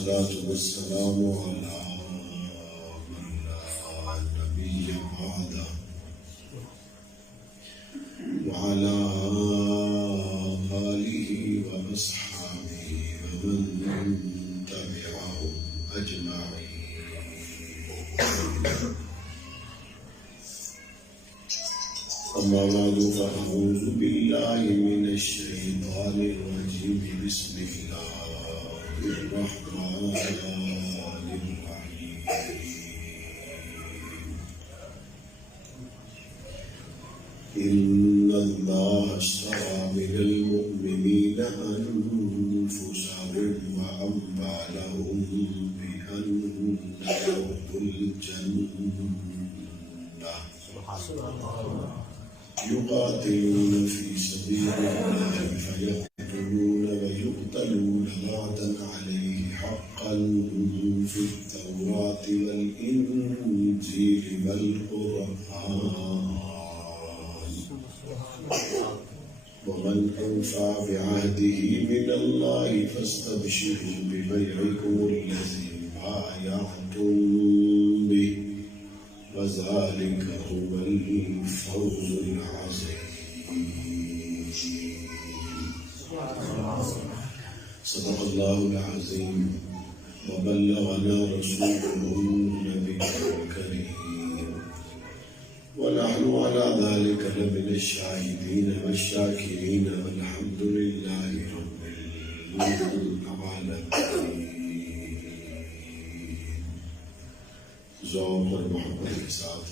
والصلاة والسلام على من لا نبي بعده وعلى آله وأصحابه ومن تبعهم أجمعين. أما بعد فأعوذ بالله من الشيطان الرجيم. بسم الله الرحمن الرحيم. إن الله اشترى من المؤمنين أنفسهم وأموالهم بأن لهم الجنة يقاتلون في سبيل الله فيقتلون ويقتلون وعدا عليه حقا في التوراة والإنجيل والقرآن ومن أوفى بعهده من الله فاستبشروا ببيعكم الذي بايعتم به وذلك هو الفوز العظيم. صدق الله العظيم وبلغنا رسوله النبي الكريم ونحن على ذلك لمن الشاهدين والشاكرين والحمد لله رب العالمين. ذوق اور محبت کے ساتھ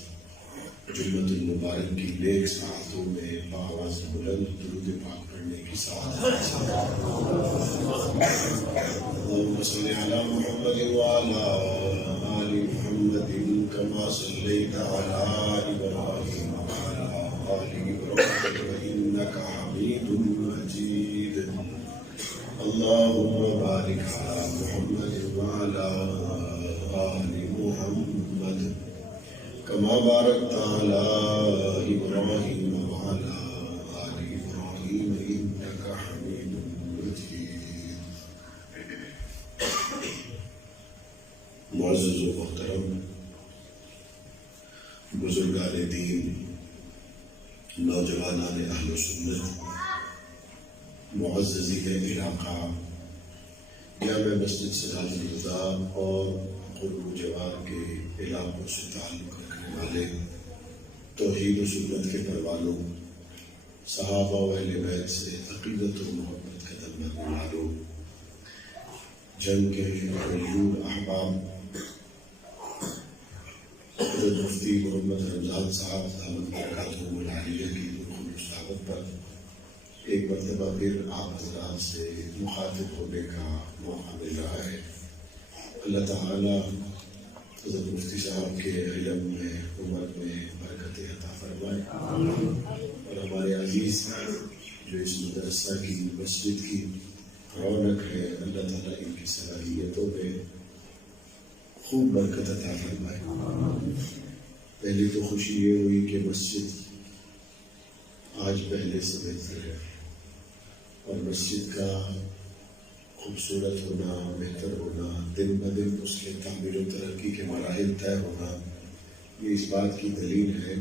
جمعۃ المبارک کی نیک ساعتوں میں باواز بلند درود پاک پڑھنے کی سعادت. اللهم صل على محمد وعلى آل محمد كما صليت على إبراهيم وعلى آل إبراهيم إنك حميد مجيد. اللهم بارك على محمد وعلى آل محمد كما باركت على إبراهيم وعلى آل إبراهيم إنك حميد مجيد. معزز و محترم بزرگان دین، نوجوانان اہل سنت، معززین علاقہ، جامع مسجد سلام الہدیٰ اور قرب و جوار کے علاقوں سے تعلق رکھنے والے توحید و سنت کے پروانوں، صحابہ و اہل بیت سے عقیدت و محبت کا دم بھرنے والوں، جنگ کے غیور احباب، حضرت مفتی محمد رمضان صاحب دامت برکاتہم العالیہ کی خلوص دعوت پر ایک مرتبہ پھر آپ حضرات سے مخاطب ہونے کا موقع مل رہا ہے. اللہ تعالیٰ حضرت مفتی صاحب کے علم میں، عمر میں برکت عطا فرمائے اور ہمارے عزیز جو اس مدرسہ کی مسجد کی رونق ہے، اللہ تعالیٰ ان کی صلاحیتوں میں خوب برکت عطا فرمائے. پہلی تو خوشی یہ ہوئی کہ مسجد آج پہلے سے بہتر ہے اور مسجد کا خوبصورت ہونا، بہتر ہونا، دن بدن اس کے تعمیر و ترقی کے مراحل طے ہونا، یہ اس بات کی دلیل ہے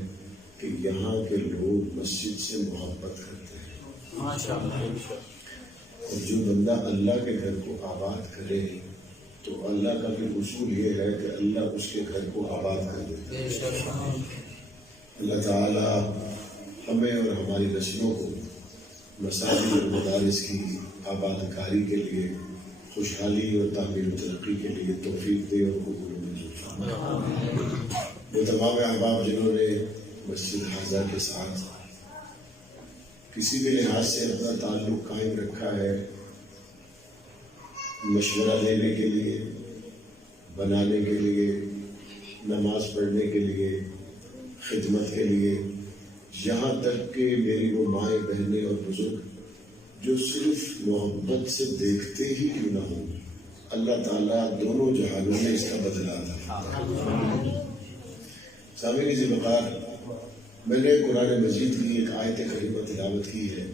کہ یہاں کے لوگ مسجد سے محبت کرتے ہیں. اور جو بندہ اللہ کے گھر کو آباد کرے تو اللہ کا بھی اصول یہ ہے کہ اللہ اس کے گھر کو آباد کر دیتا ہے. اللہ تعالیٰ ہمیں اور ہماری نسلوں کو مساجد اور مدارس کی آباد کاری کے لیے، خوشحالی اور تعمیر و ترقی کے لیے توفیق دے اور قبول و منظور فرمائے. وہ تمام احباب جنہوں نے مسجد حاضہ کے ساتھ کسی بھی لحاظ سے اپنا تعلق قائم رکھا ہے، مشورہ دینے کے لیے، بنانے کے لیے، نماز پڑھنے کے لیے، خدمت کے لیے، یہاں تک کہ میری وہ مائیں، بہنیں اور بزرگ جو صرف محبت سے دیکھتے ہی کیوں نہ ہوں، اللہ تعالیٰ دونوں جہانوں میں اس کا بدلہ تھا. سامعین ذی وقار، میں نے قرآن مجید کی ایک آیت کریمہ تلاوت کی ہے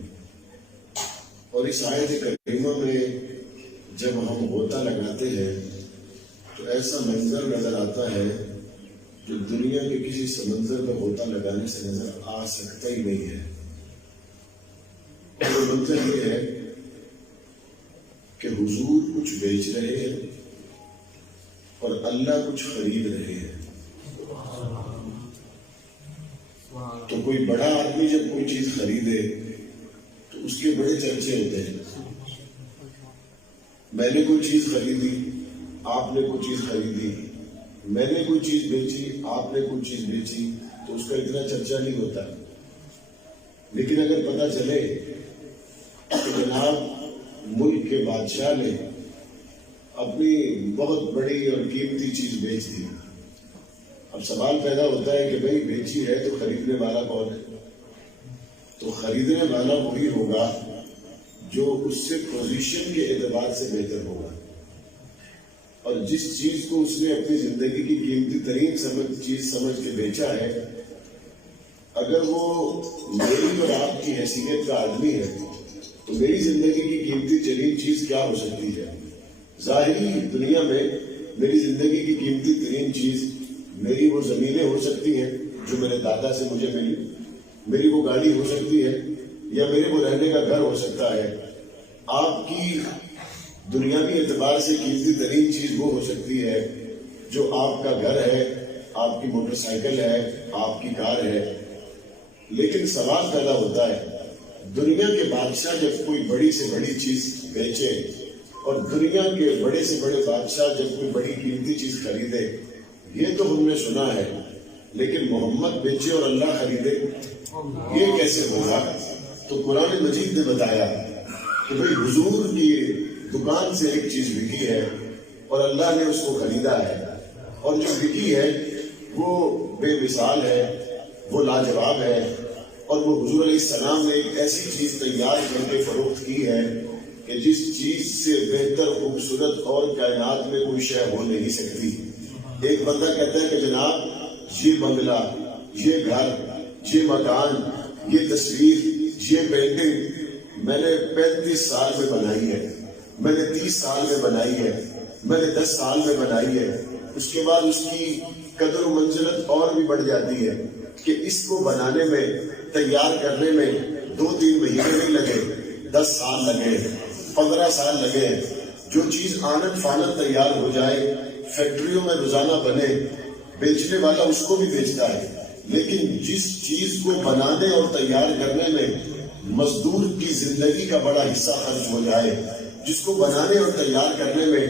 اور اس آیت کریمہ میں جب ہم غوطہ لگاتے ہیں تو ایسا منظر نظر آتا ہے جو دنیا کے کسی سمندر میں غوطہ لگانے سے نظر آ سکتا ہی نہیں ہے۔ اور وہ منظر یہ ہے کہ حضور کچھ بیچ رہے ہیں اور اللہ کچھ خرید رہے ہیں۔ تو کوئی بڑا آدمی جب کوئی چیز خریدے تو اس کے بڑے چرچے ہوتے ہیں۔ میں نے کوئی چیز خریدی، آپ نے کوئی چیز خریدی، میں نے کوئی چیز بیچی، آپ نے کوئی چیز بیچی، تو اس کا اتنا چرچا نہیں ہوتا۔ لیکن اگر پتہ چلے کہ جناب ملک کے بادشاہ نے اپنی بہت بڑی اور قیمتی چیز بیچ دی، اب سوال پیدا ہوتا ہے کہ بھئی بیچی ہے تو خریدنے والا کون ہے؟ تو خریدنے والا وہی ہوگا جو اس سے پوزیشن کے اعتبار سے بہتر ہوگا، اور جس چیز کو اس نے اپنی زندگی کی قیمتی ترین چیز سمجھ کے بیچا ہے، اگر وہ میری اور آپ کی حیثیت کا آدمی ہے تو میری زندگی کی قیمتی ترین چیز کیا ہو سکتی ہے؟ ظاہری دنیا میں میری زندگی کی قیمتی ترین چیز میری وہ زمینیں ہو سکتی ہیں جو میرے دادا سے مجھے ملی، میری وہ گاڑی ہو سکتی ہے، یا میرے وہ رہنے کا گھر ہو سکتا ہے۔ آپ کی دنیاوی اعتبار سے قیمتی ترین چیز وہ ہو سکتی ہے جو آپ کا گھر ہے، آپ کی موٹر سائیکل ہے، آپ کی کار ہے۔ لیکن سوال پیدا ہوتا ہے، دنیا کے بادشاہ جب کوئی بڑی سے بڑی چیز بیچے اور دنیا کے بڑے سے بڑے بادشاہ جب کوئی بڑی قیمتی چیز خریدے، یہ تو ہم نے سنا ہے، لیکن محمد بیچے اور اللہ خریدے، یہ کیسے ہوگا؟ تو قرآن مجید نے بتایا کہ بھئی حضور کی دکان سے ایک چیز بکی ہے اور اللہ نے اس کو خریدا ہے، اور جو بکی ہے وہ بے مثال ہے، وہ لاجواب ہے، اور وہ حضور علیہ السلام نے ایک ایسی چیز تیار کر کے فروخت کی ہے کہ جس چیز سے بہتر خوبصورت اور کائنات میں کوئی شے ہو نہیں سکتی۔ ایک بندہ کہتا ہے کہ جناب یہ بنگلہ، یہ گھر، یہ مکان، یہ تصویر، یہ پینٹنگ میں نے 35 سال میں بنائی ہے، میں نے 30 سال میں بنائی ہے، میں نے 10 سال میں بنائی ہے۔ اس کے بعد اس کی قدر و منزلت اور بھی بڑھ جاتی ہے کہ اس کو بنانے میں، تیار کرنے میں 2-3 مہینے نہیں لگے، 10 سال لگے، 15 سال لگے۔ جو چیز آنن فانن تیار ہو جائے، فیکٹریوں میں روزانہ بنے، بیچنے والا اس کو بھی بیچتا ہے، لیکن جس چیز کو بنانے اور تیار کرنے میں مزدور کی زندگی کا بڑا حصہ خرچ ہو جائے، جس کو بنانے اور تیار کرنے میں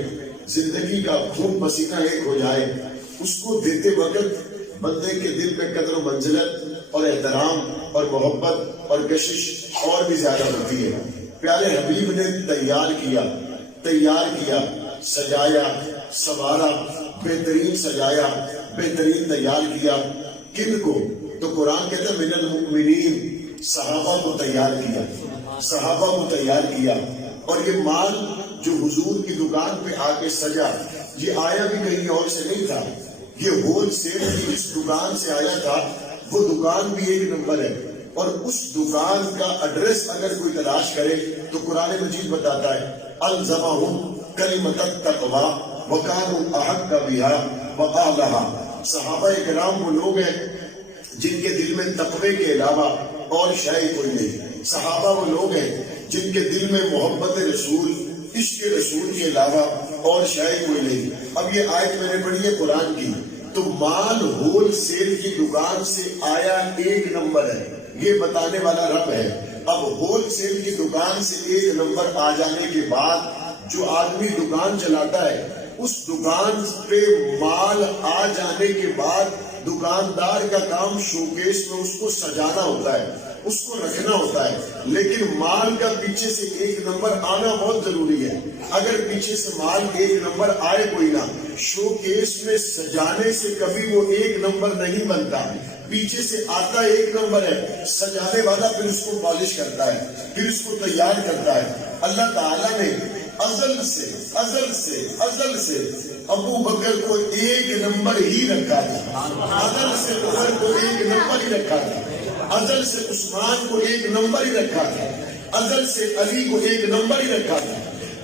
زندگی کا خون پسینہ ایک ہو جائے، اس کو دیتے وقت بندے کے دل میں قدر و منزلت اور احترام اور محبت اور کشش اور بھی زیادہ ہوتی ہے۔ پیارے حبیب نے تیار کیا، سجایا، سنوارا، بہترین سجایا، بہترین تیار کیا۔ کن کو؟ تو قرآن کہتا ہے من المؤمنین، صحابہ کو تیار کیا، صحابہ کو تیار کیا۔ اور یہ مال جو حضور کی دکان پہ آ کے سجا، یہ آیا بھی کہیں اور سے نہیں تھا، یہ ہول سیل کی جس دکان سے آیا تھا وہ دکان بھی ایک نمبر ہے، اور اس دکان کا ایڈریس اگر کوئی تلاش کرے تو قرآن مجید بتاتا ہے الزمہم کلمۃ التقوی وکانوا احق بها واہلھا۔ صحابہ کرام وہ لوگ ہیں جن کے دل میں تقوی کے علاوہ اور شے کوئی نہیں۔ صحابہ وہ لوگ ہیں جن کے دل میں محبت رسول، عشق رسول کے علاوہ اور شے کوئی نہیں۔ اب یہ آیت میں نے پڑھی ہے قرآن کی، تو مال ہول سیل کی دکان سے آیا ایک نمبر ہے، یہ بتانے والا رب ہے۔ اب ہول سیل کی دکان سے ایک نمبر آ جانے کے بعد جو آدمی دکان چلاتا ہے، اس دکان پہ مال آ جانے کے بعد دکاندار کا کام شوکیس میں اس کو سجانا ہوتا ہے، اس کو رکھنا ہوتا ہے، لیکن مال کا پیچھے سے ایک نمبر آنا بہت ضروری ہے۔ اگر پیچھے سے مال ایک نمبر آئے کوئی نہ، شوکیس میں سجانے سے کبھی وہ ایک نمبر نہیں بنتا۔ پیچھے سے آتا ایک نمبر ہے، سجانے والا پھر اس کو پالش کرتا ہے، پھر اس کو تیار کرتا ہے۔ اللہ تعالیٰ نے ازل سے ابو بکر کو ایک نمبر ہی رکھا تھا، ازل سے عمر کو ایک نمبر ہی رکھا تھا، ازل سے عثمان کو ایک نمبر ہی رکھا تھا، ازل سے علی کو ایک نمبر ہی رکھا تھا،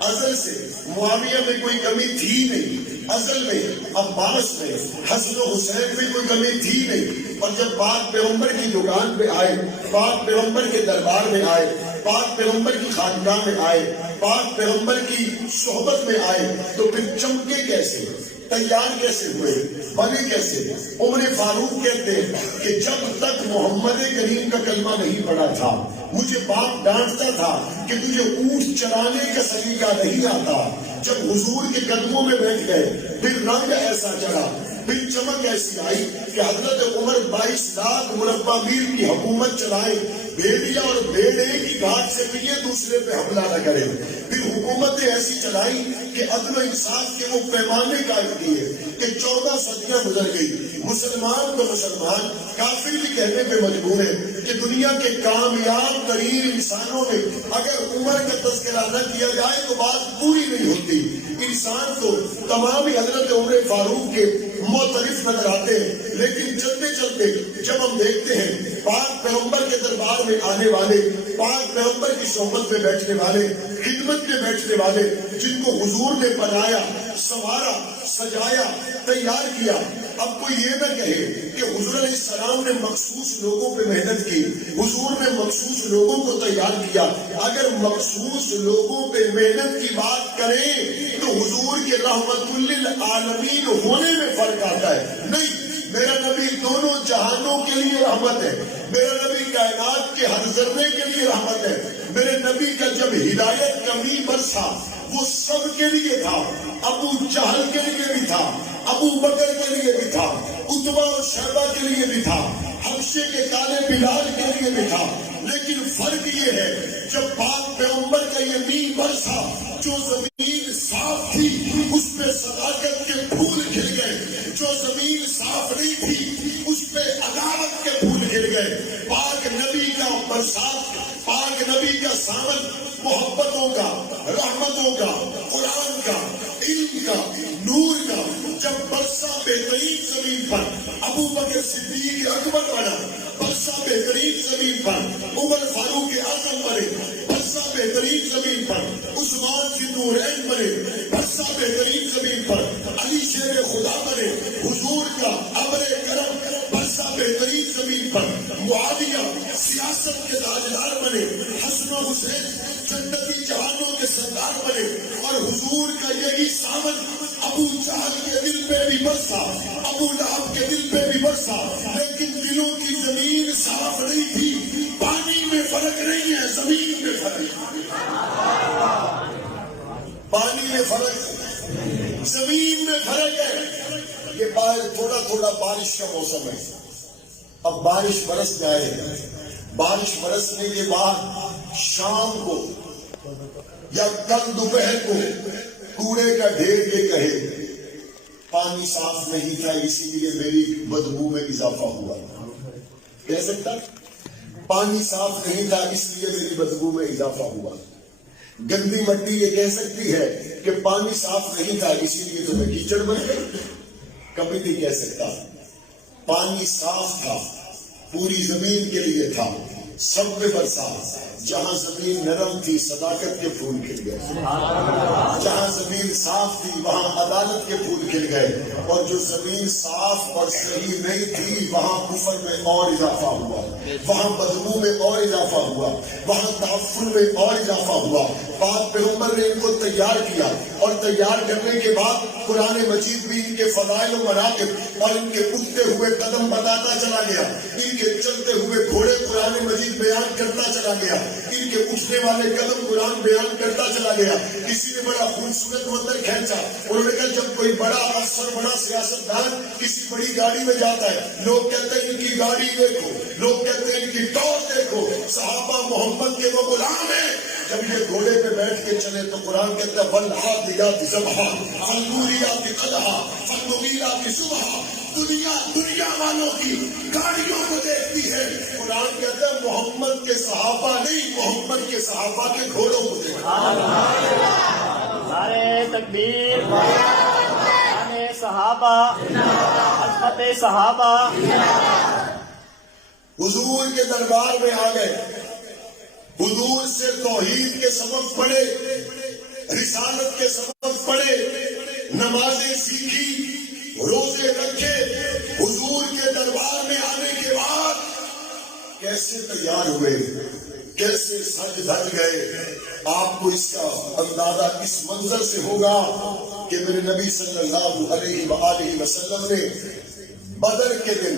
ازل سے معاویہ میں کوئی کمی تھی نہیں، ازل میں، عباس میں، حسن و حسین میں کوئی کمی تھی نہیں، اور جب پاک پیغمبر کی دکان پہ آئے، پاک پیغمبر کے دربار میں آئے، پاک پیغمبر کی خانقاہ میں آئے، پاک پیغمبر کی صحبت میں آئے، تو پھر چمکے کیسے، تیار کیسے ہوئے، بنے کیسے؟ عمر فاروق کہتے ہیں کہ جب تک محمد کریم کا کلمہ نہیں پڑا تھا مجھے باپ ڈانٹتا تھا کہ تجھے اونٹ چرانے کا سلیقہ نہیں آتا، جب حضور کے قدموں میں بیٹھ گئے پھر رنگ ایسا چڑھا، پھر چمک ایسی آئی کہ حضرت عمر 22 لاکھ مربع میل کی حکومت چلائے، بھیڑیا اور بھیڑ ایک ہی گھاٹ سے پیے دوسرے پہ حملہ نہ کرے، پھر حکومتیں ایسی چلائی کہ عدل و انصاف کے وہ پیمانے قائم کیے کہ 14 صدیاں گزر گئی، مسلمان تو مسلمان، کافر بھی کہنے پہ مجبور ہے کہ دنیا کے کامیاب ترین انسانوں میں اگر عمر کا تذکرہ نہ کیا جائے تو بات پوری نہیں ہوتی۔ انسان تو تمام ہی حضرت عمر فاروق کے معترف نظر آتے ہیں، لیکن چلتے چلتے جب ہم دیکھتے ہیں پاک پیغمبر کے دربار میں آنے والے، پاک پیغمبر کی صحبت میں بیٹھنے والے، خدمت میں بیٹھنے والے، جن کو حضور نے بنایا، سنوارا، سجایا، تیار کیا، اب کوئی یہ نہ کہے کہ حضور علیہ السلام نے مخصوص لوگوں پہ محنت کی، حضور نے مخصوص لوگوں کو تیار کیا۔ اگر مخصوص لوگوں پہ محنت کی بات کریں تو حضور کے رحمت للعالمین ہونے میں فرق آتا ہے۔ نہیں، میرا نبی دونوں جہانوں کے لیے رحمت ہے، میرا نبی کائنات کے ہر ذرے کے لیے رحمت ہے، میرے نبی کا جب ہدایت کا منبر تھا وہ سب کے لیے تھا، ابو جہل کے لیے بھی تھا، ابو بکر کے لیے بھی تھا، عتبہ اور شیبہ کے لیے بھی تھا، حبشے کے کالے بلال کے لیے بھی تھا، لیکن فرق یہ ہے جب پاک پیغمبر کا یہ منبر تھا، جو زمین صاف تھی اس پہ صداقت کے پھول کھل گئے، جو زمین صاف نہیں تھی اس پہ عدالت کے پھول کھل گئے۔ پاک نبی کا برسات، پاک نبی کا سامن محبتوں کا، رحمتوں کا، قرآن کا، علم کا، نور کا جب برسا بہترین زمین پر ابو بکر صدیق اکبر بنا، برسا بہترین زمین پر عمر فاروق اعظم بنے، برسا بہترین زمین پر عثمان کی نورین بنے، برسا بہترین زمین پر علی شیر خدا بنے، حضور کا ابر کرم برسا بہترین زمین پر معاویہ سیاست کے تاجدار بنے، حسن و حسین جنتی جوانوں کے سردار بنے، اور حضور کا یہی سامن ابو جہل کے دل پہ بھی برسا، ابو لہب کے دل پہ بھی برسا، لیکن دلوں کی زمین صاف نہیں تھی۔ پانی میں فرق نہیں ہے، زمین میں فرق ہے، پانی میں فرق، زمین میں فرق ہے۔ یہ تھوڑا تھوڑا بارش کا موسم ہے، اب بارش برس جائے، بارش برسنے کے بعد شام کو یا کل دوپہر کو کوڑے کا ڈھیر یہ کہے پانی صاف نہیں تھا اسی لیے میری بدبو میں اضافہ ہوا، کہہ سکتا؟ پانی صاف نہیں تھا اس لیے میری بدبو میں اضافہ ہوا۔ گندی مٹی یہ کہہ سکتی ہے کہ پانی صاف نہیں تھا اسی لیے تو میں کیچڑ بن گئی؟ کبھی نہیں کہہ سکتا۔ پانی صاف تھا، پوری زمین کے لیے تھا، سب میں برسا، جہاں زمین نرم تھی صداقت کے پھول کھل گئے، جہاں زمین صاف تھی وہاں عدالت کے پھول کھل گئے، اور جو زمین صاف اور صحیح نہیں تھی وہاں کفر میں اور اضافہ ہوا، وہاں بدبو میں اور اضافہ ہوا، وہاں تعفن میں اور اضافہ ہوا۔ پاک پیغمبر نے ان کو تیار کیا، اور تیار کرنے کے بعد قرآن مجید بھی ان کے فضائل و مناقب اور ان کے اٹھتے ہوئے قدم بتاتا چلا گیا، ان کے چلتے ہوئے گھوڑے قرآن مجید بیان کرتا چلا گیا، ان کے اٹھنے والے قدم قرآن بیان کرتا چلا گیا۔ کسی نے بڑا خوبصورت منظر کھینچا، انہوں نے کہا جب کوئی بڑا افسر، بڑا سیاستدان کسی بڑی گاڑی میں جاتا ہے، لوگ کہتے ہیں ان کی گاڑی دیکھو، لوگ کہتے ہیں ان کی ٹور دیکھو، صحابہ محمد کے وہ غلام ہیں۔ جب یہ گھوڑے پہ بیٹھ کے چلے تو قرآن کہتا ہے وَالْعَادِيَاتِ ضَبْحًا فَالْمُورِيَاتِ قَدْحًا فَالْمُغِيرَاتِ صُبْحًا۔ دنیا والوں کی گاڑیوں کو دیکھتی ہے، قرآن کہتا ہے محمد کے صحابہ نہیں، محمد کے صحابہ کے گھوڑوں کو دیکھتا ہے۔ نعرہ تکبیر، نعرہ صحابہ، عظمت صحابہ۔ حضور کے دربار میں آ گئے، حضور سے توحید کے سبب پڑھے، رسالت کے سبب پڑھے، نمازیں سیکھی، روزے رکھے، حضور کے دربار میں آنے کے بعد کیسے تیار ہوئے، کیسے سج دھج گئے. آپ کو اس کا اندازہ اس منظر سے ہوگا کہ میرے نبی صلی اللہ علیہ وآلہ وسلم نے بدر کے دن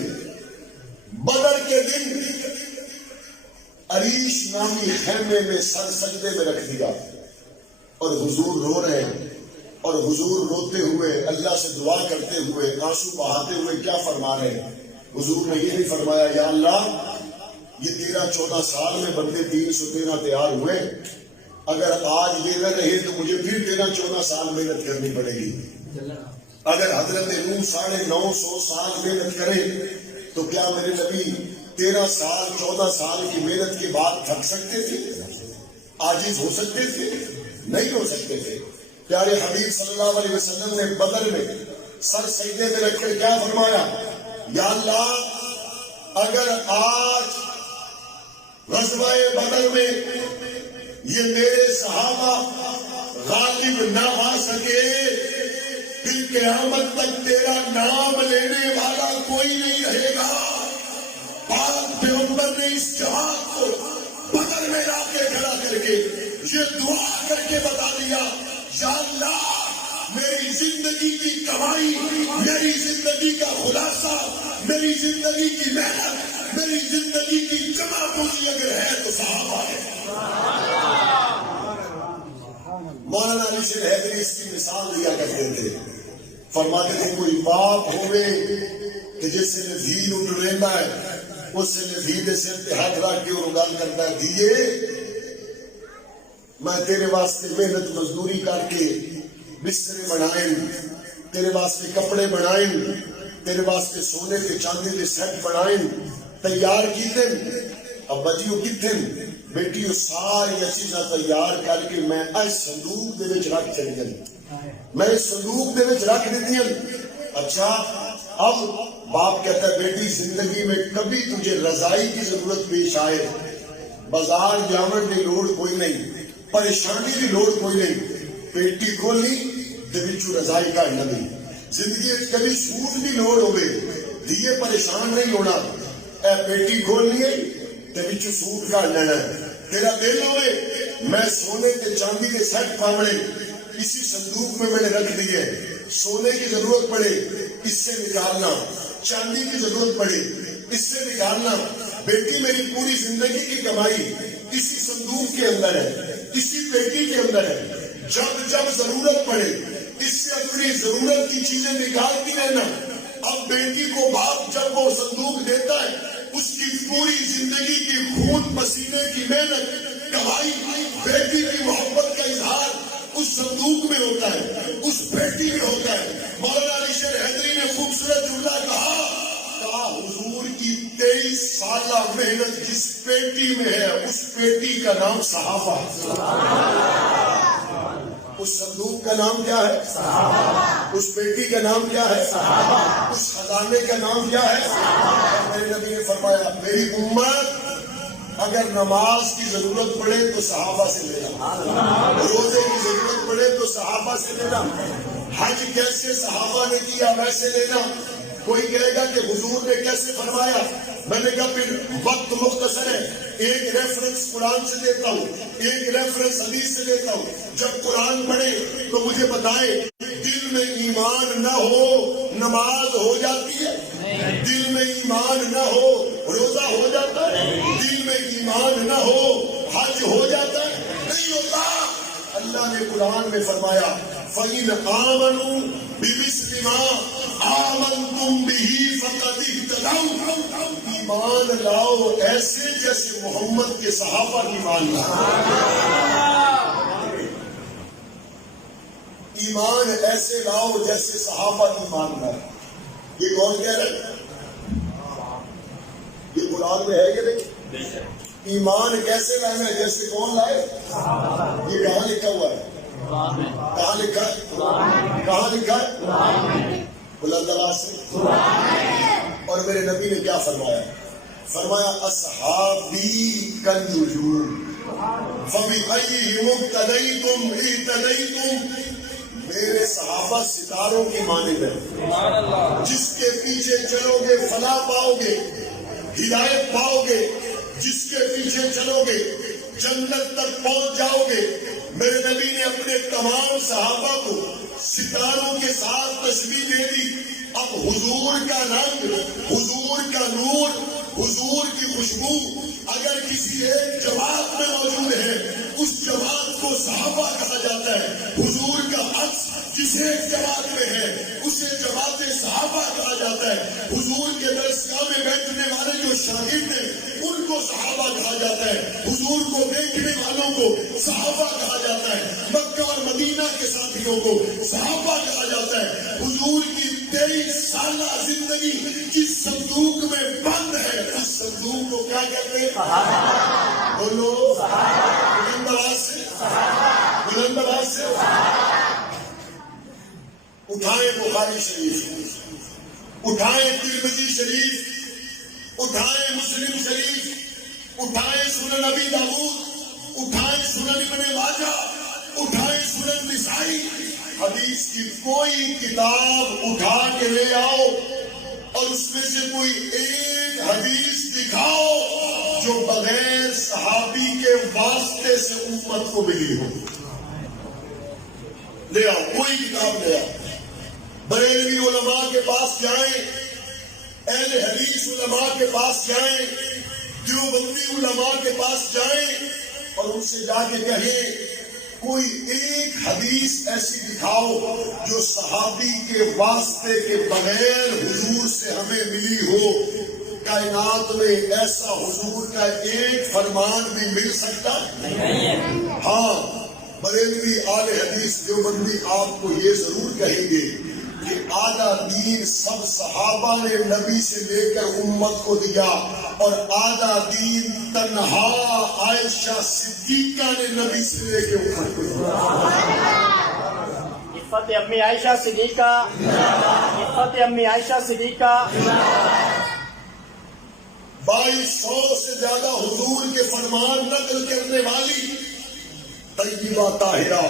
عریش نامی خیمے میں سر سجدے میں رکھ دیا، اور حضور رو رہے ہیں، اور حضور روتے ہوئے اللہ سے دعا کرتے ہوئے آنسو بہاتے ہوئے کیا فرما رہے ہیں؟ حضور نے یہ نہیں فرمایا یا اللہ یہ 13-14 سال میں بندے 313 تیار ہوئے، اگر آج یہ نہ رہے تو مجھے پھر 13-14 سال محنت کرنی پڑے گی. اگر حضرت نوح 950 سال محنت کرے تو کیا میرے نبی 13 سال 14 سال کی محنت کے بعد تھک سکتے تھے؟ عاجز ہو سکتے تھے؟ نہیں ہو سکتے تھے. پیارے حبیب صلی اللہ علیہ وسلم نے بدر میں سر سجدے میں رکھ کر کیا فرمایا؟ یا اللہ اگر آج غزوہ بدر میں یہ میرے صحابہ غالب نہ آ سکے، پھر قیامت تک تیرا نام لینے والا کوئی نہیں رہے گا. پاک پیغمبر نے اس جماعت کو بدر میں لا کے کھڑا کر کے یہ دعا کر کے بتا دیا یا اللہ میری زندگی کی کمائی، میری زندگی کا خلاصہ، میری زندگی کی محنت، میری زندگی کی جمع پوچھی اگر ہے تو صحابہ ہے. مولانا علی شیر حیدری اس کی مثال دیا کرتے تھے، فرماتے تھے کوئی باپ ہوئے کہ جس سے نذیر اٹھ رہتا ہے اس سے نذیر سر پہ ہاتھ رکھ کے اور گل کرتا ہے دیے میں تیرے واسطے محنت مزدوری کر کے بسترے بنائیں، تیرے واسطے کپڑے بنائیں، تیرے واسطے سونے کے چاندی کے سیٹ بنائیں، تیار کیتے. ابا جی وہ کتنے بیٹی وہ ساری چیزاں تیار کر کے میں اس صندوق دے وچ رکھ چلی گئی، میں اس صندوق دے وچ رکھ دیتی ہوں. اچھا اب باپ کہتا ہے بیٹی زندگی میں کبھی تجھے رضائی کی ضرورت پیش آئے، بازار جاون کی لوڑ کوئی نہیں، پریشانی کی لوڑ کوئی نہیں، پیٹی کھولی تے وچوں رضائی کڈنا دی. زندگی کبھی سود کی لوڑ ہوئے دیے پریشان نہیں ہونا، اے پیٹی کھولنی ہے تے وچوں سود کڈ لینا. تیرا دل ہوئے میں سونے کے چاندی کے سیٹ پاونے اسی صندوق میں نے رکھ دیے، سونے کی ضرورت پڑے اس سے نکالنا، چاندی کی ضرورت پڑے اس سے نکالنا. بیٹی میری پوری زندگی کی کمائی اسی صندوق کے اندر ہے، اسی پیٹی کے اندر ہے، جب جب ضرورت پڑے اس سے اپنی ضرورت کی چیزیں نکالتی رہنا. اب بیٹی کو باپ جب وہ صندوق دیتا ہے اس کی پوری زندگی کی خون پسینے کی محنت کمائی، بیٹی کی محبت کا اظہار اس صندوق میں ہوتا ہے، اس بیٹی میں ہوتا ہے. مولانا علی شیر حیدری نے خوبصورت جملہ کہا حضور کی 23 سالہ محنت جس پیٹی میں ہے اس پیٹی کا نام صحابہ. اس صندوق کا نام کیا ہے؟ صحابہ. اس پیٹی کا نام کیا ہے؟ صحابہ. اس خزانے کا نام کیا ہے؟ صحابہ. میرے نبی نے فرمایا میری امت اگر نماز کی ضرورت پڑے تو صحابہ سے لینا، روزے کی ضرورت پڑے تو صحابہ سے لینا، حج کیسے صحابہ نے کیا ویسے لینا. کوئی کہے گا کہ حضور نے کیسے فرمایا؟ میں نے کہا پھر وقت مختصر ہے، ایک ریفرنس قرآن سے دیتا ہوں، ایک ریفرنس حدیث سے دیتا ہوں. جب قرآن پڑھے تو مجھے بتائے دل میں ایمان نہ ہو نماز ہو جاتی ہے؟ دل میں ایمان نہ ہو روزہ ہو جاتا ہے؟ دل میں ایمان نہ ہو حج ہو جاتا ہے؟ نہیں ہوتا. اللہ نے قرآن میں فرمایا فَإِنْ آمَنُوا بِمِثْلِ مَا آمَنْتُمْ بِهِ فَقَدِ اهْتَدَوْا. ایمان لاؤ ایسے جیسے محمد کے صحابہ ایمان لائے. ایمان ایسے لاؤ جیسے صحابہ ایمان لائے. یہ کون کہہ رہے؟ یہ قرآن میں ہے کہ نہیں؟ ایمان کیسے لانا ہے جیسے کون لائے؟ یہ کہاں لکھا ہوا ہے؟ کہاں لکھا ہے؟ کہاں لکھا ہے؟ بلند آواز سے. اور میرے نبی نے کیا فرمایا؟ فرمایا اصحابی کالنجوم فبأیہم اقتدیتم اہتدیتم. میرے صحابہ ستاروں کی مانند ہیں، جس کے پیچھے چلو گے فلاح پاؤ گے، ہدایت پاؤ گے، جس کے پیچھے چلو گے جنت تک پہنچ جاؤ گے۔ میرے نبی نے اپنے تمام صحابہ کو ستاروں کے ساتھ تشبیہ دے دی۔ اب حضور کا رنگ، حضور کا نور، حضور کی خوشبو اگر کسی ایک جماعت میں موجود ہے، اس جماعت کو صحابہ کہا جاتا ہے۔ حضور کا عکس جس ایک جماعت میں ہے، اسے جماعت صحابہ کہا جاتا ہے۔ حضور کے درسگاہ میں بیٹھنے والے جو شاگرد ہیں، ان کو صحابہ کہا جاتا ہے۔ حضور کو دیکھنے والوں کو صحابہ کہا جاتا ہے۔ مکہ اور مدینہ کے ساتھیوں کو صحابہ کہا جاتا ہے۔ حضور کی 23 سالہ زندگی جس صندوق میں بند ہے، اس صندوق کو کیا کہتے ہیں؟ بولو بلند آواز سے، بلند آواز سے۔ اٹھائیں بخاری شریف، اٹھائیں ترمذی شریف، اٹھائیں مسلم شریف، اٹھائیں سنن ابی داؤد، اٹھائیں سنن ابن ماجہ، اٹھائیں سنن نسائی۔ حدیث کی کوئی کتاب اٹھا کے لے آؤ اور اس میں سے کوئی ایک حدیث دکھاؤ جو بغیر صحابی کے واسطے سے امت کو ملی ہو۔ لے آؤ، کوئی کتاب لے آؤ۔ بریلوی علماء کے پاس جائیں، اہل حدیث علماء کے پاس جائیں، دیوبندی علماء کے پاس جائیں اور ان سے جا کے کہیں کوئی ایک حدیث ایسی دکھاؤ جو صحابی کے واسطے کے بغیر حضور سے ہمیں ملی ہو۔ کائنات میں ایسا حضور کا ایک فرمان بھی مل سکتا ہے؟ ہاں، بریلوی اہل حدیث دیوبندی آپ کو یہ ضرور کہیں گے کہ آدھا دین سب صحابہ نے نبی سے لے کر امت کو دیا اور آدھا دین تنہا عائشہ صدیقہ نے نبی سے لے کے امت کو دیا۔ عفت امی عائشہ صدیقہ، عفت امی عائشہ صدیقہ۔ 2200 سے زیادہ حضور کے فرمان نقل کرنے والی طیبہ طاہرہ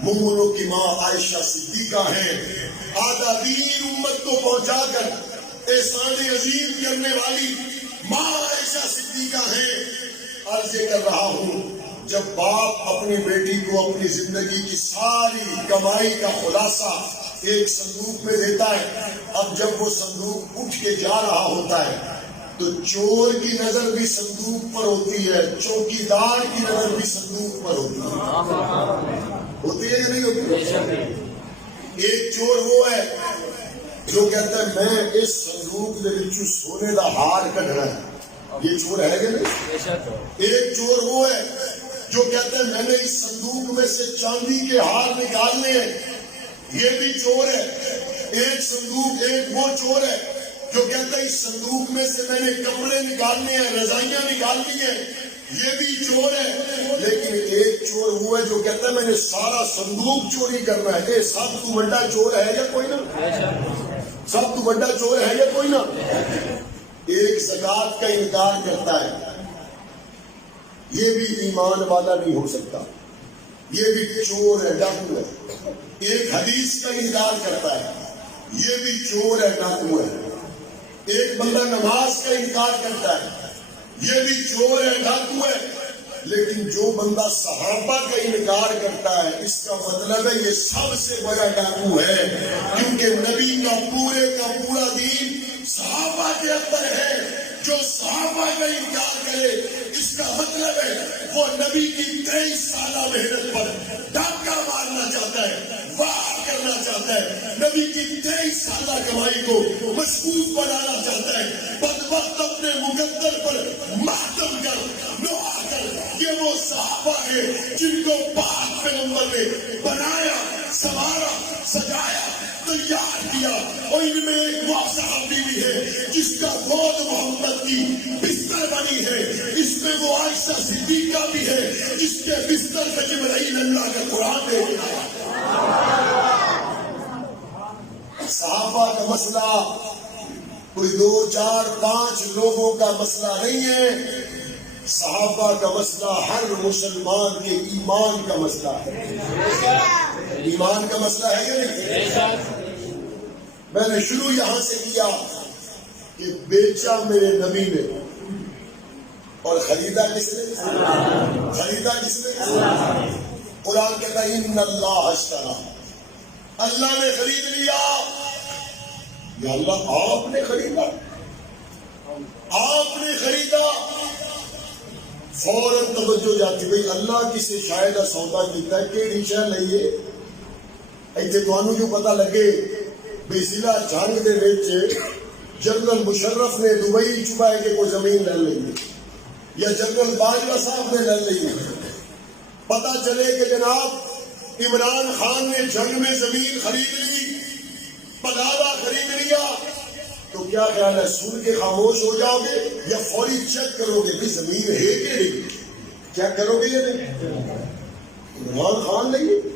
مومنوں کی ماں عائشہ صدیقہ ہیں۔ آدھا دین امت کو پہنچا کر احسان عظیم کرنے والی ماں عائشہ صدیقہ ہیں۔ عرض کر رہا ہوں، جب باپ اپنی بیٹی کو اپنی زندگی کی ساری کمائی کا خلاصہ ایک صندوق میں دیتا ہے، اب جب وہ صندوق اٹھ کے جا رہا ہوتا ہے تو چور کی نظر بھی صندوق پر ہوتی ہے، چوکی دار کی نظر بھی صندوق پر ہوتی ہے۔ ہوتی ہے کہ نہیں ہوتی؟ ایک چور وہ ہے جو کہتا ہے میں اس صندوق کے وچوں سونے دا ہار کڈنا ہے، یہ چور ہے کہ نہیں؟ ایک چور وہ ہے جو کہتا ہے میں نے اس صندوق میں سے چاندی کے ہار نکالنے ہیں، یہ بھی چور ہے۔ ایک صندوق، ایک وہ چور ہے جو کہتا ہے اس صندوق میں سے میں نے کپڑے نکالنے ہیں، رضائیاں نکالنی ہیں، یہ بھی چور ہے۔ لیکن ایک چور وہ ہے جو کہتا ہے میں نے سارا صندوق چوری کرنا ہے۔ سب تو بڑا چور ہے یا کوئی نہ؟ سب تو بڑا چور ہے یا کوئی نہ؟ ایک زکات کا انکار کرتا ہے، یہ بھی ایمان والا نہیں ہو سکتا، یہ بھی چور ہے، ڈاکو ہے۔ ایک حدیث کا انکار کرتا ہے، یہ بھی چور ہے، ڈاکو ہے۔ ایک بندہ نماز کا انکار کرتا ہے، یہ بھی چور ہے، ڈاکو ہے۔ لیکن جو بندہ صحابہ کا انکار کرتا ہے، اس کا مطلب ہے یہ سب سے بڑا ڈاکو ہے، کیونکہ نبی کا پورا دین صحابہ کے اندر ہے۔ جو صحابہ کا انکار کرے، اس کا مطلب ہے وہ نبی کی 23 سالہ محنت پر ڈاکہ مارنا چاہتا ہے، وار کرنا چاہتا ہے، نبی کی 23 سالہ کمائی کو مشکوک بنانا چاہتا ہے۔ بدبخت اپنے مقدر پر ماتم کر، نوحہ کر، یہ وہ صحابہ ہیں جن کو پاک پیغمبر نے بنایا، سنوارا، سجایا، تیار کیا، اور ان میں ایک وہ صحابی بھی ہے جس کا گود محمد کی بستر بنی ہے، اس میں وہ عائشہ صدیقہ بھی ہے جس کے بستر پہ جبرائیل اللہ کا قرآن دے گیا۔ صحابہ کا مسئلہ کوئی 2 4 5 لوگوں کا مسئلہ نہیں ہے، صحابہ کا مسئلہ ہر مسلمان کے ایمان کا مسئلہ ہے۔ ایمان کا مسئلہ ہے یا نہیں؟ میں نے شروع یہاں سے کیا کہ بیچا میرے نبی نے اور خریدا کس نے؟ خریدا کس نے؟ قرآن کہتا ہے ان اللہ اشترا، اللہ نے خرید لیا. یا اللہ آپ نے خریدا، آپ نے خریدا. فوراً توجہ جاتی بھئی اللہ کسی شاید سودا کیتا ہے کیڑی شے لئیے ایتھے تانوں جو پتہ لگے بھی ضلع جنگ دے وچ جنرل مشرف نے دبئی چبائے کے کوئی زمین لے لئی یا جنرل باجوہ صاحب نے لے لئی. پتہ چلے کہ جناب عمران خان نے جنگ میں زمین خرید لی، پگاوا خرید لیا، تو کیا خیال ہے سن کے خاموش ہو جاؤ گے یا فوری چیک کرو گے کہ زمین ہے کہ نہیں؟ کیا کرو گے یا نہیں؟ عمران خان نہیں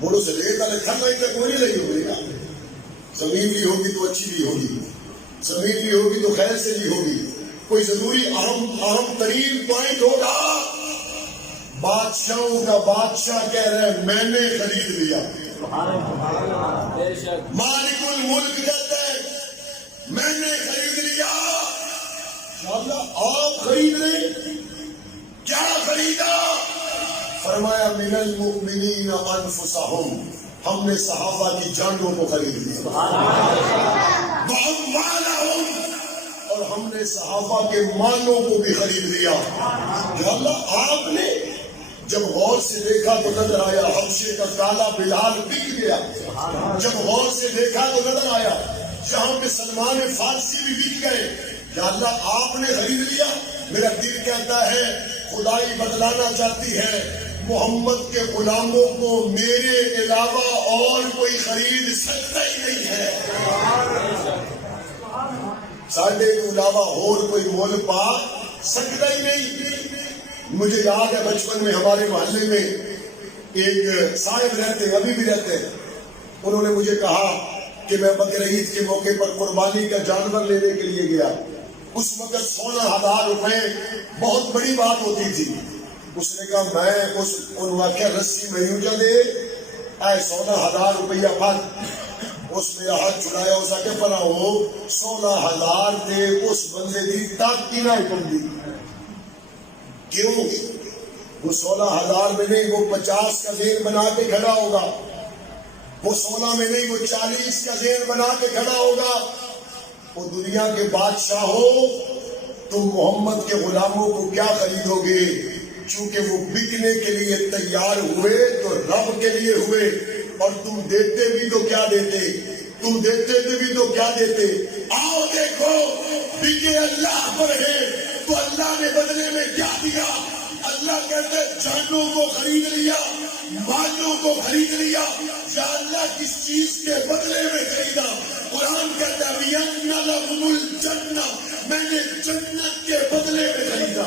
بولو سے لے کر تک کوئی نہیں ہوگی نا. زمین بھی ہوگی تو اچھی بھی ہوگی، زمین بھی ہوگی تو خیر سے بھی ہوگی. کوئی ضروری اہم ترین پوائنٹ ہوگا. بادشاہوں کا بادشاہ کہہ رہے ہیں میں نے خرید لیا. مالک الملک کہتے ہیں میں نے خرید لیا. اللہ آپ خرید لیں. کیا خریدا؟ فرمایا من المؤمنین انفسہم، ہم نے صحابہ کی جانوں کو خرید لیا. واموالہم، اور ہم نے صحابہ کے مالوں کو بھی خرید لیا. کہ اللہ آپ نے جب غور سے دیکھا تو نظر آیا حبشے کا کالا بلال بک گیا. جب غور سے دیکھا تو نظر آیا جہاں پہ سلمان فارسی بھی بک گئے. یا اللہ آپ نے خرید لیا. میرا دل کہتا ہے خدائی بدلانا چاہتی ہے محمد کے غلاموں کو میرے علاوہ اور کوئی خرید سکتا ہی نہیں ہے. ساڈے کے علاوہ اور کوئی مول پا سکتا ہی نہیں. مجھے یاد ہے بچپن میں ہمارے محلے میں ایک صاحب رہتے، ابھی بھی رہتے ہیں. انہوں نے مجھے کہا کہ میں بقرعید کے موقع پر قربانی کا جانور لینے کے لیے گیا. اس وقت 16,000 روپے بہت بڑی بات ہوتی تھی. اس نے کہا میں ان واقعہ رسی میں یوں جا دے اے 16,000 روپیہ پر. اس میرا ہاتھ چھڑایا اس آگے پڑا ہو 16,000 دے اس بندے دی تاکی نہ کم دی. کیوں؟ وہ 16,000 میں نہیں، وہ 50 کا ذہن بنا کے کھڑا ہوگا. وہ 16 میں نہیں، وہ 40 کا ذہن بنا کے کھڑا ہوگا. وہ دنیا کے بادشاہ ہو تم محمد کے غلاموں کو کیا خریدو گے؟ چونکہ وہ بکنے کے لیے تیار ہوئے تو رب کے لیے ہوئے. اور تم دیتے بھی تو کیا دیتے؟ تم دیتے بھی تو کیا دیتے؟ آؤ دیکھو بکے اللہ پر ہے تو اللہ نے بدلے میں کیا دیا؟ اللہ کہتے جانوں کو خرید لیا، مالوں کو خرید لیا. یا اللہ کس چیز کے بدلے میں خریدا؟ قرآن کہتا ہے بِأَنَّ لَهُمُ الْجَنَّةَ، میں نے جنت کے بدلے میں خریدا.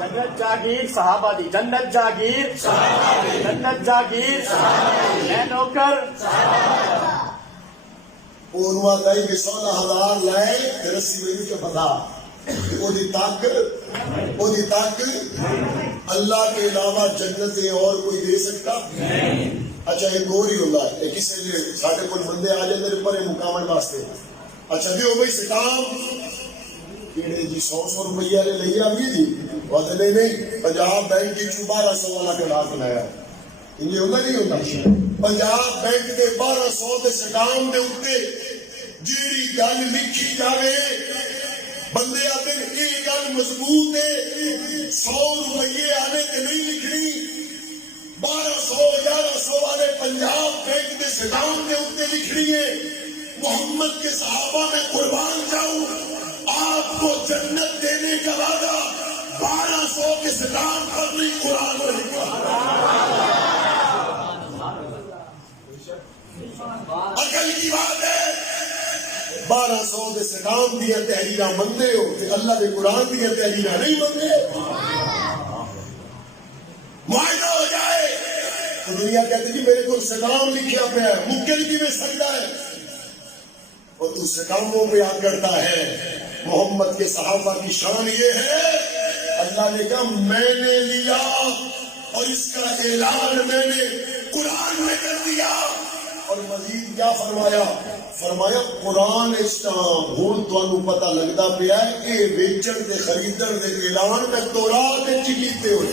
جنت جاگیر صحابہ دی، جنت جاگیر صحابہ دی، جنت جاگیر صحابہ دی، اے نوکر انہوں کہی کہ 16,000 لائے رسی میں کے پتا وہ طاقت اللہ کے علاوہ جنتیں اور کوئی دے سکتا؟ اچھا ایک اور ہی ہوگا کسی لیے ساڑھے کوئی بندے آ جائے میرے پر مقامن واسطے. اچھا دیو بھائی سکام کیڑے جی 100 روپیہ لے لیا بھی جی بدلے نہیں. پنجاب بینک کی 1200 والا کلاس بنایا یہ ہوتا نہیں ہوتا. پنجاب بینک کے 1200 کے سکام دے اٹھتے جیڑی گل لکھی جاوے بندے آتے یہ گل مضبوط ہے 100 روپیے آنے کے نہیں لکھنی. 1200 1100 والے پنجاب بینک کے سکام دے اٹھتے لکھنی ہے محمد کے صحابہ میں قربان جاؤں آپ کو جنت دینے کا وعدہ 1200 کے سکام پر نہیں قرآن میں لکھا. عقل کی بات ہے. 1200 کے سکام دیا تحریرہ مندے ہو کہ اللہ کے قرآن دیا تحریرہ نہیں مندے. معاہدہ ہو جائے تو دنیا کہتی جی میرے کو سکام لکھیا پہ ہے مکل کی میں سکتا ہے اور تو سکاموں پہ یاد کرتا ہے. محمد کے صحابہ کی شان یہ ہے اللہ نے کہا میں نے لیا اور اس کا اعلان میں نے قرآن میں کر دیا. اور مزید کیا فرمایا؟ فرمایا قرآن اس طرح ہوں تمہیں پتہ لگتا پیا ہے کہ ویچن تے خریدن دے اعلان میں تورات وچ کیتے ہوئے.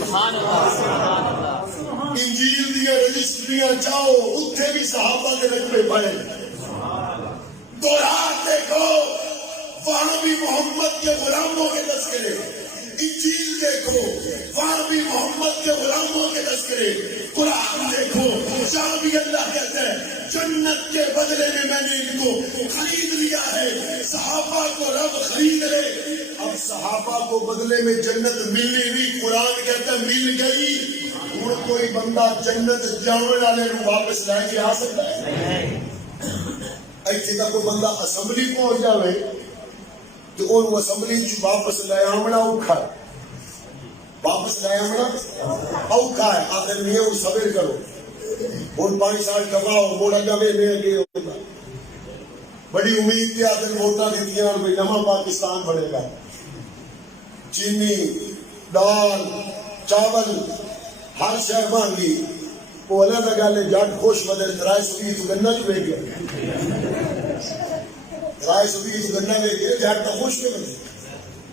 انجیل دی رجسٹریاں چاہو اتنے بھی صحابہ کے رقبے پڑے. تورات دیکھو وہاں بھی محمد کے غلاموں کے تذکرے. انجیل دیکھو وہاں بھی محمد کے غلاموں کے تذکرے. قرآن دیکھو جہاں بھی اللہ کہتا ہے جنت کے بدلے میں نے ان کو خرید لیا ہے. صحابہ کو رب خرید لے. اب صحابہ کو بدلے میں جنت ملنی نہیں. قرآن کہتا ہے مل گئی. ہوں کوئی بندہ جنت جانے والے کو واپس لے کے آ سکتا ہے؟ ایسے کا کوئی بندہ اسمبلی پہنچ جائے تو ان اسمبلی واپس لے آمنا اوکھا ہے. واپس لے آمنا اوکھا ہے. آخر نہیں وہ صبر کرو. ہوں 5 سال کماؤ موڑا جاوے میں اگے ہوگا. بڑی امید تھی آخر ووٹاں دیتی اور کوئی نواں پاکستان بڑھے گا. چینی دال چاول ہر شہر مانگی. وہ الگ گل ہے جٹ خوش بدل 320 گنا جو ویک گیا. 320 گنا ویک گیا جٹ تو خوش میں بدل.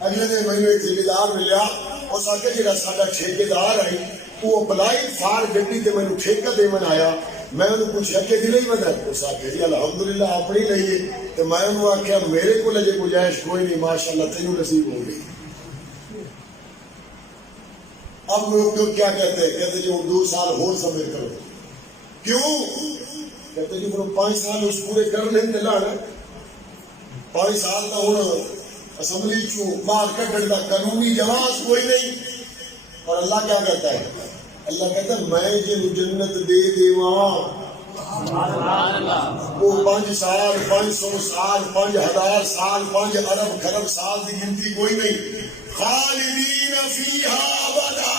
اگلے دن مجھے ایک ٹھیکیدار ملیا. اس آگے جہاں ساڈا ٹھیکیدار ہے وہ اپلائی فار گڈی تے مینوں ٹھیکہ دیون آیا. میں انہوں پوچھا کہ دل ہی بدل. اس آگے جی الحمدللہ اپنی لئیے. تو میں انہوں آخیا میرے کو لجے گنجائش کوئی نہیں ماشاءاللہ تینوں نصیب ہو گئی. اب لوگ کیا کہتے ہیں؟ کہتے جی 2 سال اور صبر کرو. کیوں؟ کہتے جی 5 سال اس پورے کر لیں لانا. 5 سال کا ہوں اسمبلی چو باہر کٹن کا قانونی جواز کوئی نہیں. اور اللہ کیا کہتا ہے؟ اللہ کہتا ہے میں جن جنت دے دیواں وہ 5 سال 500 سال 5000 سال 5 ارب خرب سال کی گنتی کوئی نہیں. خالدین فیہا ابدا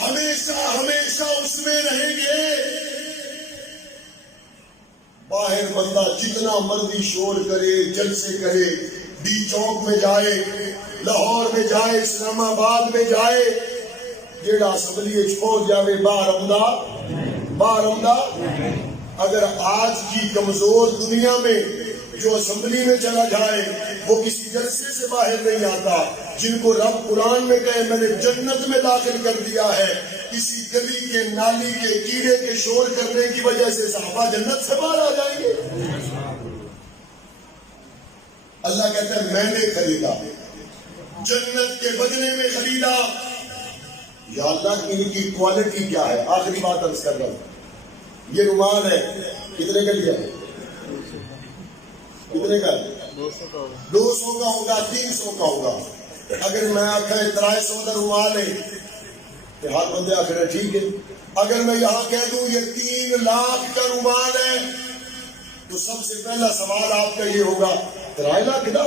ہمیشہ ہمیشہ اس میں رہیں گے. باہر بندہ جتنا مرضی شور کرے جلسے کرے ڈی چوک میں جائے لاہور میں جائے اسلام آباد میں جائے جیڑا اسمبلی پہنچ جائے باہر آمدہ. اگر آج کی کمزور دنیا میں جو اسمبلی میں چلا جائے وہ کسی جلسے سے باہر نہیں آتا. جن کو رب قرآن میں کہے میں نے جنت میں داخل کر دیا ہے کسی گلی کے نالی کے کیڑے کے شور کرنے کی وجہ سے صحابہ جنت سے باہر آ جائیں گے. اللہ کہتا ہے میں نے خریدا جنت کے بدلے میں خریدا. یا اللہ ان کی کوالٹی کیا ہے؟ آخری بات عرض کر رہا ہوں. یہ رومال ہے کتنے کا لیا؟ کتنے کا؟ 200 کا ہوگا 300 کا ہوگا. اگر میں آخر 300 کا رومال ہے تو ہر بندے آخر ہے ٹھیک ہے. اگر میں یہاں کہہ دوں یہ 3 لاکھ کا رومال ہے تو سب سے پہلا سوال آپ کا یہ ہوگا 3 لاکھ کا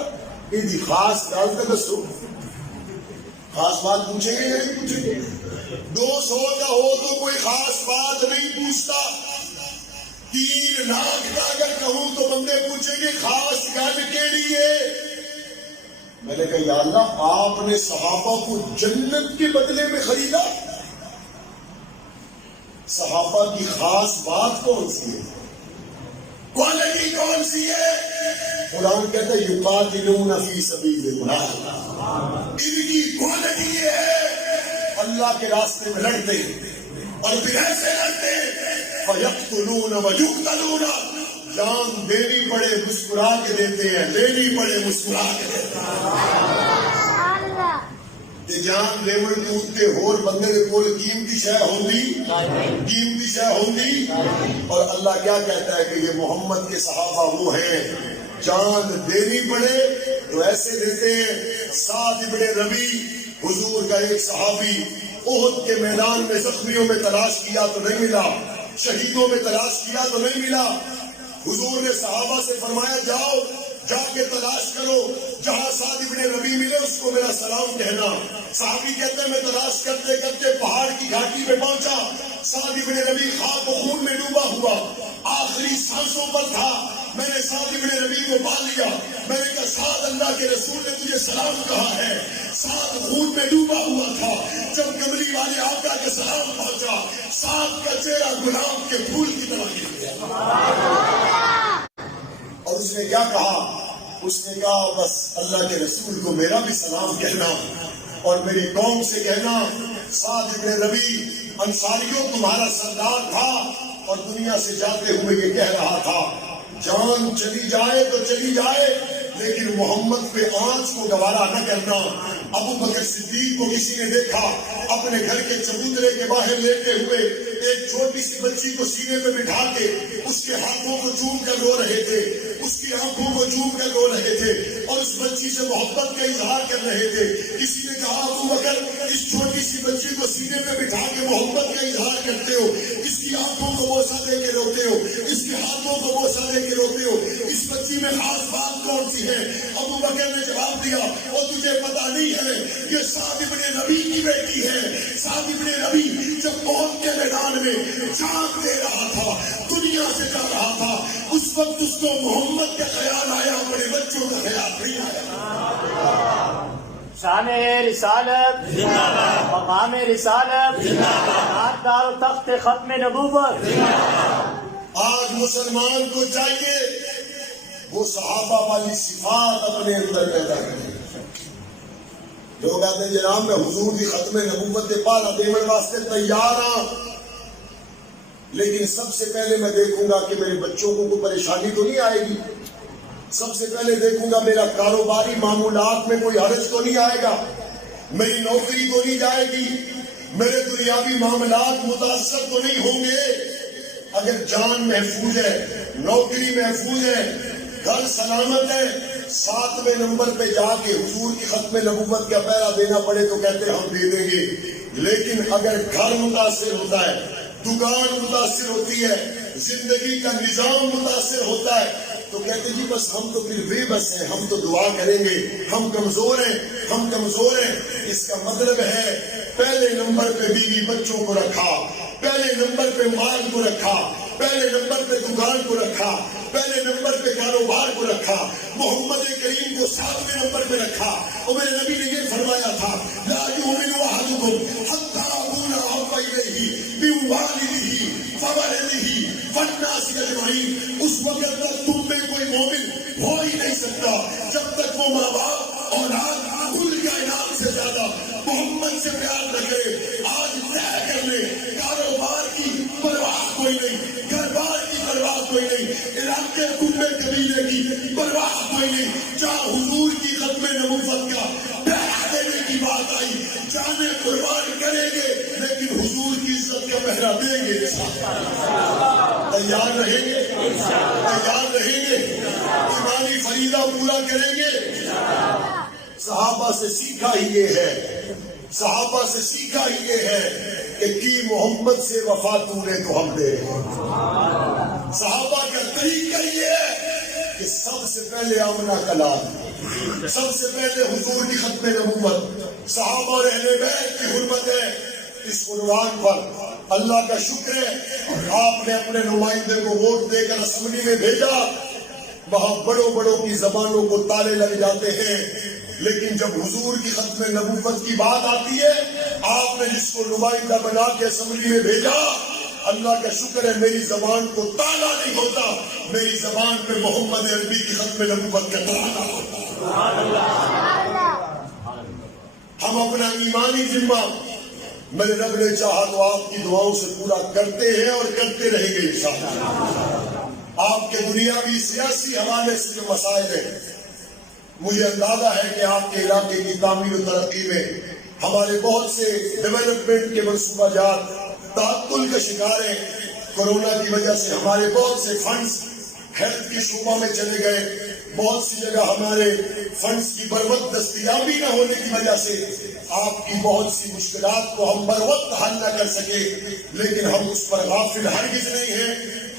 یہ خاص گل تو دسو. خاص بات پوچھیں گے یا نہیں پوچھیں گے؟ 200 کا ہو تو کوئی خاص بات نہیں پوچھتا. 3 لاکھ کا اگر کہوں تو بندے پوچھیں گے خاص گل کیڑی ہے؟ میں نے کہا یا اللہ آپ نے صحابہ کو جنت کے بدلے میں خریدا. صحابہ کی خاص بات کون سی ہے؟ کوالٹی کون سی ہے؟ قرآن کہتا ہے یقاتلون فی سبیل اللہ. ان کی کوالٹی یہ ہے اللہ کے راستے میں لڑتے اور پھر ایسے لڑتے فیقتلون ویقتلون. جان دینی پڑے مسکرا کے دیتے ہیں لینی پڑے مسکرا کے دیتے ہیں. جان لیون کے اتنے ہور بندے دے کول قیمتی شے ہوندی اور اللہ کیا کہتا ہے کہ یہ محمد کے صحابہ وہ ہیں جان دینی پڑے تو ایسے دیتے ہیں. سعد ابن ربیع حضور کا ایک صحابی احد کے میدان میں زخمیوں میں تلاش کیا تو نہیں ملا شہیدوں میں تلاش کیا تو نہیں ملا. حضور نے صحابہ سے فرمایا جاؤ جا کے تلاش کرو جہاں سعد ابن ربیع ملے اس کو میرا سلام کہنا. صحابی کہتے ہیں میں تلاش کرتے کرتے پہاڑ کی گھاٹی پہ پہنچا. سعد ابن ربیع خاک و خون میں ڈوبا ہوا آخری سانسوں پر تھا. میں نے سعد ابن ربیع کو پا لیا. میں نے کہا سعد اللہ کے رسول نے تجھے سلام کہا ہے. سات خون میں ڈوبا ہوا تھا. جب کملی والے آقا کا سلام پہنچا سات کا چہرہ گلاب کے پھول کی طرح گر گیا. اور اس نے کیا کہا؟ اس نے کہا بس اللہ کے رسول کو میرا بھی سلام کہنا اور میری قوم سے کہنا سعد بن ربیع انصاریوں تمہارا سردار تھا اور دنیا سے جاتے ہوئے یہ کہہ رہا تھا جان چلی جائے تو چلی جائے لیکن محمد پہ آنچ کو گوارا نہ کرنا. ابو بکر صدیق کو کسی نے دیکھا اپنے گھر کے چبوترے کے باہر لیٹے ہوئے ایک چھوٹی سی بچی کو سینے پہ بٹھا کے اس کے ہاتھوں کو چوم کر رو رہے تھے, اس کی آنکھوں کو چوم کر رو رہے تھے اور اس بچی سے محبت کا اظہار کر رہے تھے. کسی نے کہا ابو بکر اس چھوٹی سی بچی کو سینے پہ بٹھا کے محبت کا اظہار کرتے ہو, اس کی آنکھوں کو بوسہ دے کے روتے ہو, اس کے ہاتھوں کو بوسہ دے کے روتے ہو, اس بچی میں خاص بات کون سی ہے؟ ابو بکر نے جواب دیا اور تجھے پتا نہیں ہے یہ سعد بن ربیع کی بیٹی ہے. سعد بن ربیع جب موت کے میدان میں جان دے رہا تھا دنیا سے جا رہا تھا اس وقت اس کو محمد کا خیال آیا, اپنے بچوں کا خیال نہیں آیا. شان رسالت مقام رسالت دار و تخت ختم نبوت. آج مسلمان کو چاہیے وہ صحابہ والی صفات اپنے اندر پیدا کرے. لوگ آتے ہیں جناب میں حضور کی ختم نبوت کے پالا دیون واسطے تیار ہاں, لیکن سب سے پہلے میں دیکھوں گا کہ میرے بچوں کو کوئی پریشانی تو نہیں آئے گی. سب سے پہلے دیکھوں گا میرا کاروباری معمولات میں کوئی حرج تو نہیں آئے گا, میری نوکری تو نہیں جائے گی, میرے دنیاوی معاملات متاثر تو نہیں ہوں گے. اگر جان محفوظ ہے, نوکری محفوظ ہے, گھر سلامت ہے, 7ویں نمبر پہ جا کے حضور کی ختم نبوت کا پہرا دینا پڑے تو کہتے ہم دے دیں گے. لیکن اگر گھر متاثر ہوتا ہے, دکان متاثر ہوتی ہے, زندگی کا نظام متاثر ہوتا ہے تو کہتے جی بس ہم تو پھر بے بس ہیں, ہم تو دعا کریں گے, ہم کمزور ہیں, ہم کمزور ہیں. اس کا مطلب ہے پہلے نمبر پہ بیوی بچوں کو رکھا, پہلے نمبر پہ مال کو رکھا, پہلے نمبر پہ دکان کو رکھا, پہلے نمبر پہ کاروبار کو رکھا, محمد کریم کو 7ویں نمبر پہ رکھا. اور میرے نبی نے یہ فرمایا تھا لا یؤمن احدکم حتی اکون احب الیہ من والدہ وولدہ والناس اجمعین. اس وقت تک تم میں کوئی مومن ہو ہی نہیں سکتا جب تک وہ ماں باپ اولاد کل کائنات سے زیادہ محمد سے پیار نہ کرے. آج طے کر لے کاروبار کی پرواہ کوئی نہیں, گھر بار کی پرواہ کوئی نہیں, علاقے کنبے قبیلے کی پرواہ کوئی نہیں. جہاں حضور کی ختم نبوت کا پہرا دینے کی بات آئی جانے قربان کریں گے لیکن حضور کی عزت کا پہرا دیں گے. تیار رہیں گے, تیار رہیں گے, ایمانی فریضہ پورا کریں گے. صحابہ سے سیکھا ہی یہ ہے, صحابہ سے سیکھا ہی یہ ہے کہ کی محمد سے وفا تو نے تو ہم دے. صحابہ کا طریقہ یہ ہے کہ سب سے پہلے آمنہ کلام, سب سے پہلے حضور کی ختم نبوت, صحابہ اور اہل بیت کی حرمت ہے. اس عنوان پر اللہ کا شکر ہے آپ نے اپنے نمائندے کو ووٹ دے کر اسمبلی میں بھیجا. وہاں بڑوں بڑوں کی زبانوں کو تالے لگ جاتے ہیں, لیکن جب حضور کی ختم نبوت کی بات آتی ہے آپ نے جس کو نمائندہ بنا کے اسمبلی میں بھیجا, اللہ کا شکر ہے میری زبان کو تالا نہیں ہوتا, میری زبان پہ محمد عربی کی ختم نبوت کا تالا ہوتا. ہم اپنا ایمانی ذمہ میرے رب نے چاہا تو آپ کی دعاؤں سے پورا کرتے ہیں اور کرتے رہیں گے انشاءاللہ. آپ کے دنیاوی سیاسی حوالے سے جو مسائل ہیں مجھے اندازہ ہے کہ آپ کے علاقے کی تعمیر و ترقی میں ہمارے بہت سے ڈیولپمنٹ کے منصوبہ جات تعطل کا شکار ہیں. کورونا کی وجہ سے ہمارے بہت سے فنڈز ہیلتھ کے شعبہ میں چلے گئے, بہت سی جگہ ہمارے فنڈز کی بروقت دستیابی نہ ہونے کی وجہ سے آپ کی بہت سی مشکلات کو ہم بروقت حل نہ کر سکے, لیکن ہم اس پر غافل ہرگز نہیں ہیں.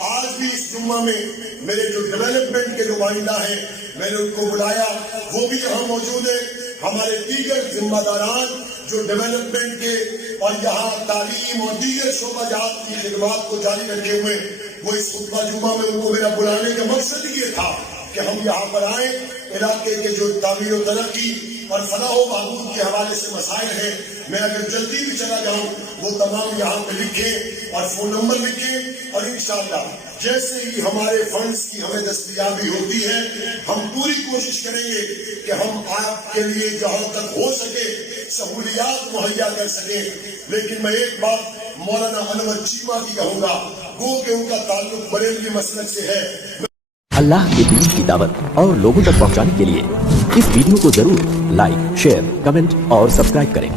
آج بھی اس جمعہ میں میرے جو ڈیولپمنٹ کے نمائندہ ہیں میں نے ان کو بلایا, وہ بھی یہاں موجود ہیں. ہمارے دیگر ذمہ داران جو ڈیولپمنٹ کے اور یہاں تعلیم اور دیگر شعبہ جات کی خدمات کو جاری رکھے ہوئے, وہ اس خطبہ جمعہ میں ان کو میرا بلانے کا مقصد یہ تھا کہ ہم یہاں پر آئیں. علاقے کے جو تعمیر و ترقی اور فلاح و بہبود کے حوالے سے مسائل ہیں، میں اگر جلدی بھی چلا جاؤں وہ تمام یہاں پہ لکھیں اور فون نمبر لکھیں، اور انشاءاللہ جیسے ہی ہمارے فنڈز کی ہمیں دستیابی ہوتی ہے ہم پوری کوشش کریں گے کہ ہم آپ کے لیے جہاں تک ہو سکے سہولیات مہیا کر سکیں. لیکن میں ایک بات مولانا انور چیمہ کی کہوں گا، گو کہ ان کا تعلق بریلوی مسلک سے ہے. اللہ کے دین کی دعوت اور لوگوں تک پہنچانے کے لیے اس ویڈیو کو ضرور لائک، شیئر، کمنٹ اور سبسکرائب کریں.